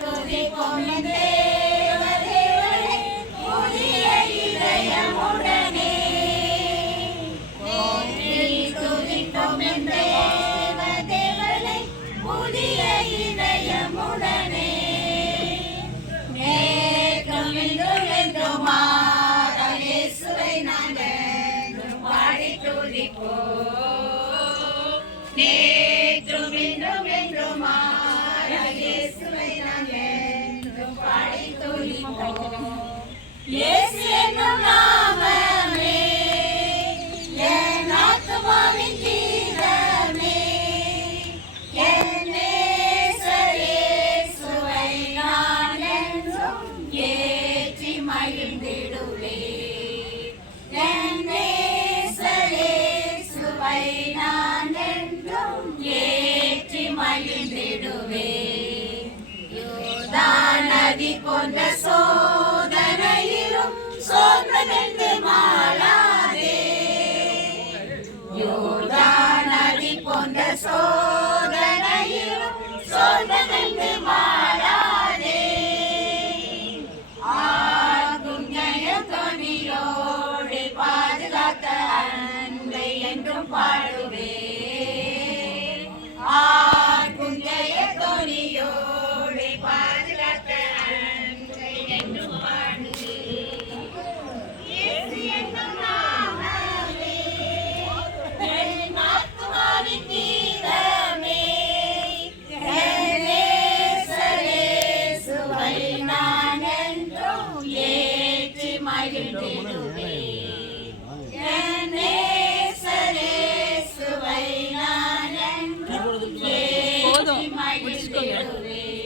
துதிப்போம் என் தேவதேவனை புதிய இதயமுடனே. போற்றி துதிப்போம் என் தேவதேவனை புதிய இதயமுடனே. நேற்றும் இன்றும் என்றுமாக இயேசுவை நாங்கள் என்றும் பாடி துதிப்போம். நேற்றும் இன்றும் என்றுமாக இயேசுவை நாங்கள் என்றும் பாடி துதிப்போம். இயேசு என்னும் நாமமே என் ஆத்துமாவின் கீதமே. என் நேசர் இயேசுவை நான் என்றும் ஏற்றி மகிழ்ந்திடுவேன். என் நேசர் இயேசுவை நான் என்றும் ஏற்றி மகிழ்ந்திடுவேன். யோர்தான் நதி போன்ற சோதனையிலும் சோர்ந்தென்று மாளாதே. யோர்தான் நதி போன்ற சோதனையிலும் சோர்ந்தென்று மாளாதே. ஆகும் ஜெயத்தொனியோடு பாதுகாத்த அன்பை என்றும் பாடுவேன். ஆகும் ஜெயத்தொனியோடு பாதுகாத்த அன்பை என்றும் பாடுவேன். இயேசு என்னும் நாமமே என் ஆத்துமாவின் கீதமே. என் நேசர் இயேசுவை நான் என்றும் ஏற்றி மகிழ்ந்திடுவேன். என் நேசர் இயேசுவை நான் என்றும் ஏற்றி மகிழ்ந்திடுவேன்.